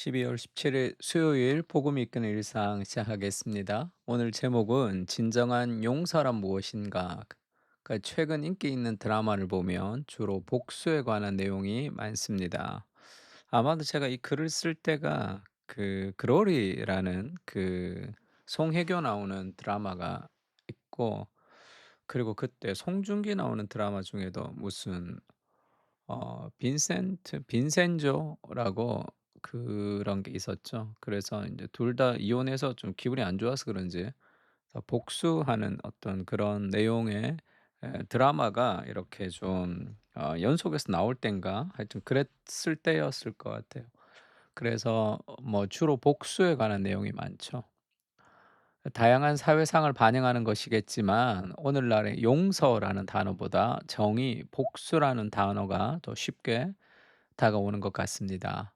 12월 17일 수요일 복음이 이끄는 일상 시작하겠습니다. 오늘 제목은 진정한 용서란 무엇인가? 최근 인기 있는 드라마를 보면 주로 복수에 관한 내용이 많습니다. 아마도 제가 이 글을 쓸 때가 그 그로리라는 그 송혜교 나오는 드라마가 있고, 그리고 그때 송중기 나오는 드라마 중에도 무슨 빈센조라고 그런 게 있었죠. 그래서 인제 둘 다 이혼해서 좀 기분이 안 좋아서 그런지 복수하는 어떤 그런 내용의 드라마가 이렇게 좀 연속해서 나올 땐가 하여튼 그랬을 때였을 것 같아요. 그래서 뭐 주로 복수에 관한 내용이 많죠. 다양한 사회상을 반영하는 것이겠지만 오늘날의 용서라는 단어보다 정의, 복수라는 단어가 더 쉽게 다가오는 것 같습니다.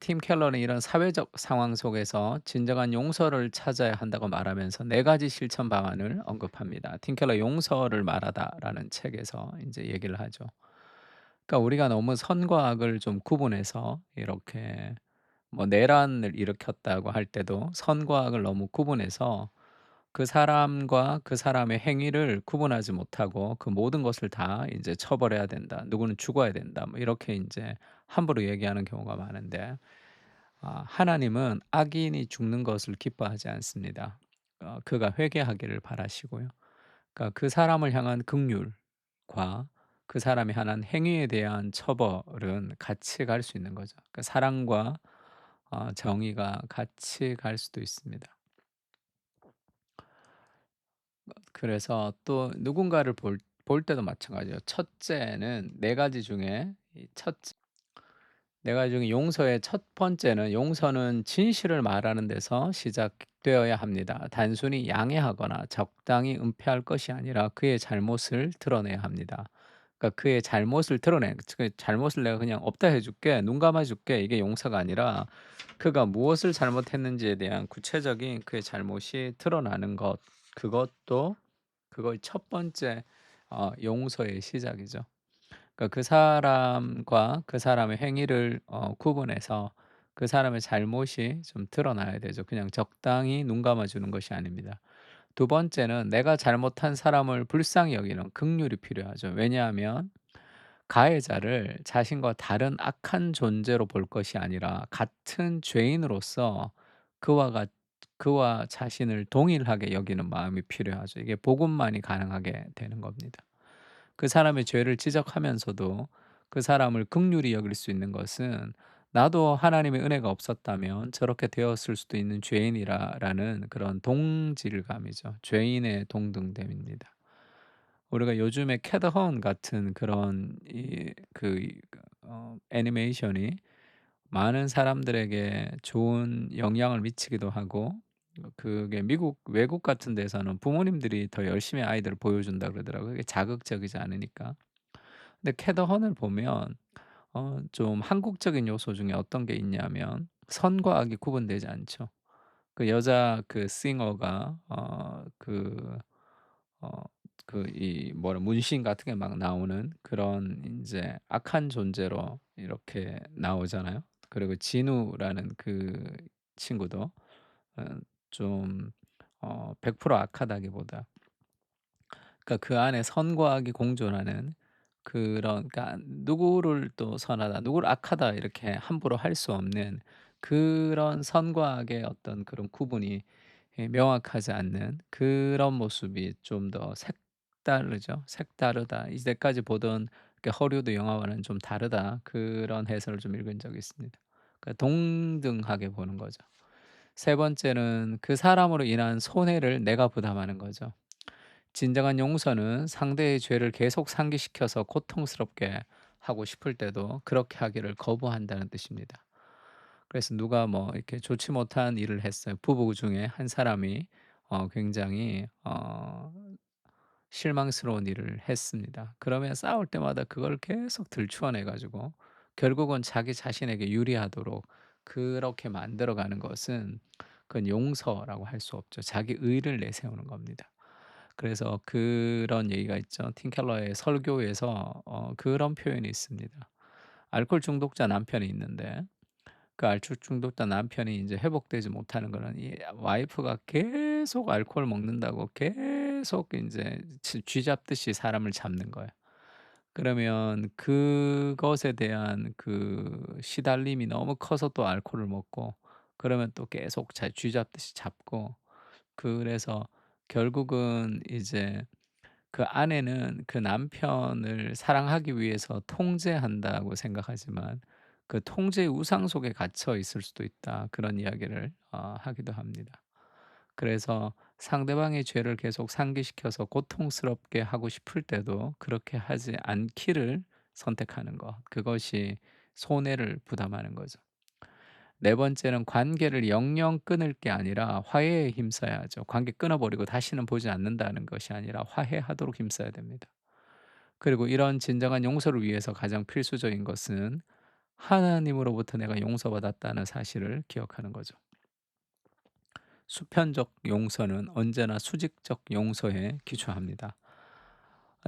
팀 켈러는 이런 사회적 상황 속에서 진정한 용서를 찾아야 한다고 말하면서 네 가지 실천 방안을 언급합니다. 팀 켈러 용서를 말하다라는 책에서 이제 얘기를 하죠. 그러니까 우리가 너무 선과 악을 좀 구분해서 이렇게 뭐 내란을 일으켰다고 할 때도 선과 악을 너무 구분해서 그 사람과 그 사람의 행위를 구분하지 못하고 그 모든 것을 다 이제 처벌해야 된다. 누구는 죽어야 된다. 뭐 이렇게 이제 함부로 얘기하는 경우가 많은데, 하나님은 악인이 죽는 것을 기뻐하지 않습니다. 그가 회개하기를 바라시고요. 그러니까 그 사람을 향한 긍휼과 그 사람이 하는 행위에 대한 처벌은 같이 갈 수 있는 거죠. 그러니까 사랑과 정의가 같이 갈 수도 있습니다. 그래서 또 누군가를 볼 때도 마찬가지예요. 첫째는 네 가지 중에 이 첫째 네 가지 중에 용서의 첫 번째는 용서는 진실을 말하는 데서 시작되어야 합니다. 단순히 양해하거나 적당히 은폐할 것이 아니라 그의 잘못을 드러내야 합니다. 그러니까 그의 잘못을 드러내, 그 잘못을 내가 그냥 없다 해 줄게, 눈 감아 줄게, 이게 용서가 아니라 그가 무엇을 잘못했는지에 대한 구체적인 그의 잘못이 드러나는 것, 그것도 그거의 첫 번째 용서의 시작이죠. 그러니까 그 사람과 그 사람의 행위를 구분해서 그 사람의 잘못이 좀 드러나야 되죠. 그냥 적당히 눈 감아 주는 것이 아닙니다. 두 번째는 내가 잘못한 사람을 불쌍히 여기는 긍휼이 필요하죠. 왜냐하면 가해자를 자신과 다른 악한 존재로 볼 것이 아니라 같은 죄인으로서 그와 같 그와 자신을 동일하게 여기는 마음이 필요하죠. 이게 복음만이 가능하게 되는 겁니다. 그 사람의 죄를 지적하면서도 그 사람을 긍휼히 여길 수 있는 것은 '나도 하나님의 은혜가 없었다면 저렇게 되었을 수도 있는 죄인이라.'라는 그런 동질감이죠. 죄인의 동등됨입니다. 우리가 요즘에 캐더헌 같은 그런 애니메이션이 많은 사람들에게 좋은 영향을 미치기도 하고, 그게 미국 외국 같은 데서는 부모님들이 더 열심히 아이들을 보여준다 그러더라고요. 그게 자극적이지 않으니까. 근데 캐더헌을 보면 좀 한국적인 요소 중에 어떤 게 있냐면 선과 악이 구분되지 않죠. 그 여자 그 싱어가 이 뭐라 문신 같은 게 막 나오는 그런 인제 악한 존재로 이렇게 나오잖아요. 그리고 진우라는 그 친구도 어 좀 100% 악하다기보다, 그러니까 그 안에 선과 악이 공존하는 그런, 그러니까 누구를 또 선하다 누구를 악하다 이렇게 함부로 할 수 없는 그런 선과 악의 어떤 그런 구분이 명확하지 않는 그런 모습이 좀 더 색다르죠. '색다르다. 이제까지 보던 그 허리우드 영화와는 좀 다르다.' 그런 해설을 좀 읽은 적이 있습니다. 그러니까 동등하게 보는 거죠. 세 번째는 그 사람으로 인한 손해를 내가 부담하는 거죠. 진정한 용서는 상대의 죄를 계속 상기시켜서 고통스럽게 하고 싶을 때도 그렇게 하기를 거부한다는 뜻입니다. 그래서 누가 뭐 이렇게 좋지 못한 일을 했어요. 부부 중에 한 사람이 굉장히 실망스러운 일을 했습니다. 그러면 싸울 때마다 그걸 계속 들추어내 가지고 결국은 자기 자신에게 유리하도록 그렇게 만들어 가는 것은 그건 용서라고 할 수 없죠. 자기 의를 내세우는 겁니다. 그래서 그런 얘기가 있죠. 팀 켈러의 설교에서 그런 표현이 있습니다. 알코올 중독자 남편이 있는데 그 알코올 중독자 남편이 인제 회복되지 못하는 거는 이 와이프가 계속 알코올 먹는다고 계속 인제 쥐잡듯이 사람을 잡는 거예요. 그러면 그것에 대한 그 시달림이 너무 커서 또 알코올을 먹고, 그러면 또 계속 쥐잡듯이 잡고, 그래서 결국은 이제 그 아내는 그 남편을 사랑하기 위해서 통제한다고 생각하지만 그 통제의 우상 속에 갇혀 있을 수도 있다. 그런 이야기를 하기도 합니다. 그래서 상대방의 죄를 계속 상기시켜서 고통스럽게 하고 싶을 때도 그렇게 하지 않기를 선택하는 것. 그것이 손해를 부담하는 거죠. 네 번째는 관계를 영영 끊을 게 아니라 화해에 힘써야죠. 관계 끊어버리고 다시는 보지 않는다는 것이 아니라 화해하도록 힘써야 됩니다. 그리고 이런 진정한 용서를 위해서 가장 필수적인 것은 하나님으로부터 내가 용서받았다는 사실을 기억하는 거죠. 수편적 용서는 언제나 수직적 용서에 기초합니다.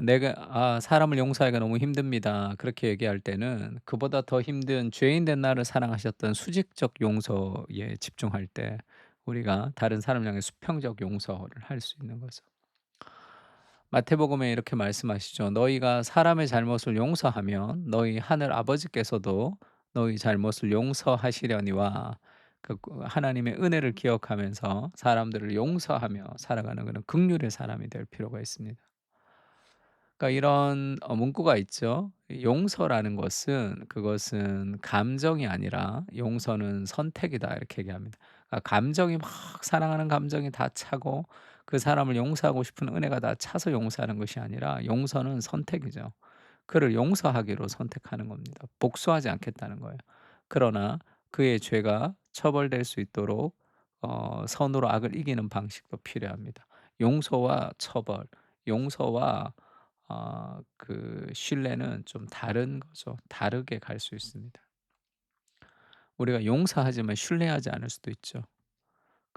내가 사람을 용서하기가 너무 힘듭니다. 그렇게 얘기할 때는 그보다 더 힘든 죄인 된 나를 사랑하셨던 수직적 용서에 집중할 때 우리가 다른 사람을 향해 수평적 용서를 할 수 있는 거죠. 마태복음에 이렇게 말씀하시죠. 너희가 사람의 잘못을 용서하면 너희 하늘 아버지께서도 너희 잘못을 용서하시려니와, 하나님의 은혜를 기억하면서 사람들을 용서하며 살아가는 그런 긍휼의 사람이 될 필요가 있습니다. 그러니까 이런 문구가 있죠. 용서라는 것은 그것은 감정이 아니라 용서는 선택이다, 이렇게 얘기합니다. 감정이 막 사랑하는 감정이 다 차고 그 사람을 용서하고 싶은 은혜가 다 차서 용서하는 것이 아니라 용서는 선택이죠. 그를 용서하기로 선택하는 겁니다. 복수하지 않겠다는 거예요. 그러나 그의 죄가 처벌될 수 있도록 선으로 악을 이기는 방식도 필요합니다. 용서와 처벌, 용서와 그 신뢰는 좀 다른 거죠. 다르게 갈 수 있습니다. 우리가 용서하지만 신뢰하지 않을 수도 있죠.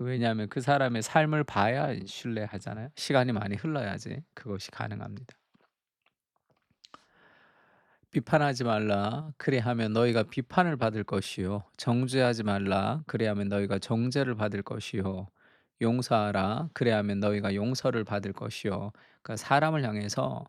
왜냐하면 그 사람의 삶을 봐야 신뢰하잖아요. 시간이 많이 흘러야지 그것이 가능합니다. 비판하지 말라. 그리하면 너희가 비판을 받을 것이요. 정죄하지 말라. 그리하면 너희가 정죄를 받을 것이요. 용서하라. 그리하면 너희가 용서를 받을 것이요. 그러니까 사람을 향해서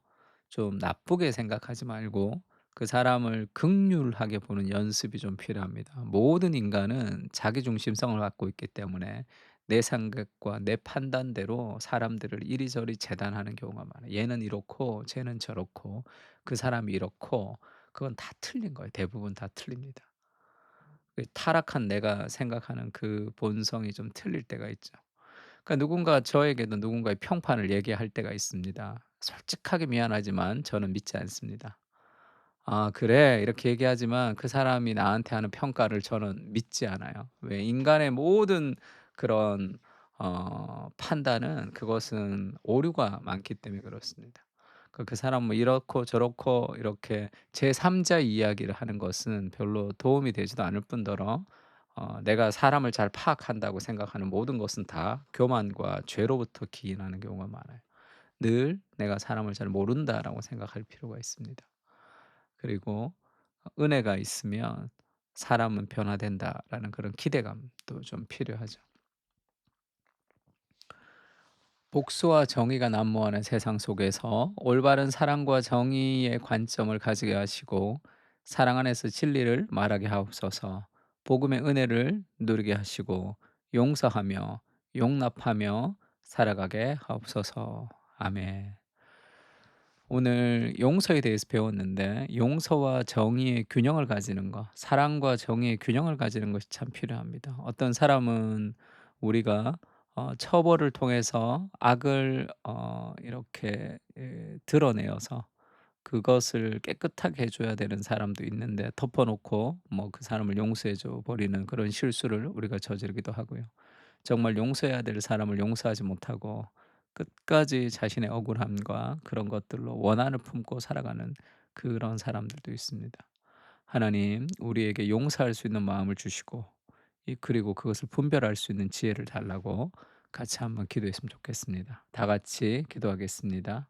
좀 나쁘게 생각하지 말고 그 사람을 긍휼하게 보는 연습이 좀 필요합니다. 모든 인간은 자기 중심성을 갖고 있기 때문에 내 생각과 내 판단대로 사람들을 이리저리 재단하는 경우가 많아요. 얘는 이렇고 쟤는 저렇고 그 사람이 이렇고, 그건 다 틀린 거예요. 대부분 다 틀립니다. 타락한 내가 생각하는 그 본성이 좀 틀릴 때가 있죠. 그러니까 누군가 저에게도 누군가의 평판을 얘기할 때가 있습니다. 솔직하게 미안하지만 저는 믿지 않습니다. "아 그래." 이렇게 얘기하지만 그 사람이 나한테 하는 평가를 저는 믿지 않아요. 왜 인간의 모든 그런 판단은 그것은 오류가 많기 때문에 그렇습니다. 그 사람 뭐 이렇고 저렇고 이렇게 제3 자 이야기를 하는 것은 별로 도움이 되지도 않을 뿐더러 내가 사람을 잘 파악한다고 생각하는 모든 것은 다 교만과 죄로부터 기인하는 경우가 많아요. 늘 '내가 사람을 잘 모른다.'라고 생각할 필요가 있습니다. 그리고 은혜가 있으면 '사람은 변화된다.'라는 그런 기대감도 좀 필요하죠. 복수와 정의가 난무하는 세상 속에서 올바른 사랑과 정의의 관점을 가지게 하시고 사랑 안에서 진리를 말하게 하옵소서. 복음의 은혜를 누리게 하시고 용서하며 용납하며 살아가게 하옵소서. 아멘. 오늘 용서에 대해서 배웠는데 용서와 정의의 균형을 가지는 것, 사랑과 정의의 균형을 가지는 것이 참 필요합니다. 어떤 사람은 우리가 처벌을 통해서 악을 이렇게 드러내어서 그것을 깨끗하게 해 줘야 되는 사람도 있는데 덮어 놓고 뭐 그 사람을 용서해 줘 버리는 그런 실수를 우리가 저지르기도 하고요. 정말 용서해야 될 사람을 용서하지 못하고 끝까지 자신의 억울함과 그런 것들로 원한을 품고 살아가는 그런 사람들도 있습니다. 하나님, 우리에게 용서할 수 있는 마음을 주시고 그리고 그것을 분별할 수 있는 지혜를 달라고 같이 한번 기도했으면 좋겠습니다. 다 같이 기도하겠습니다.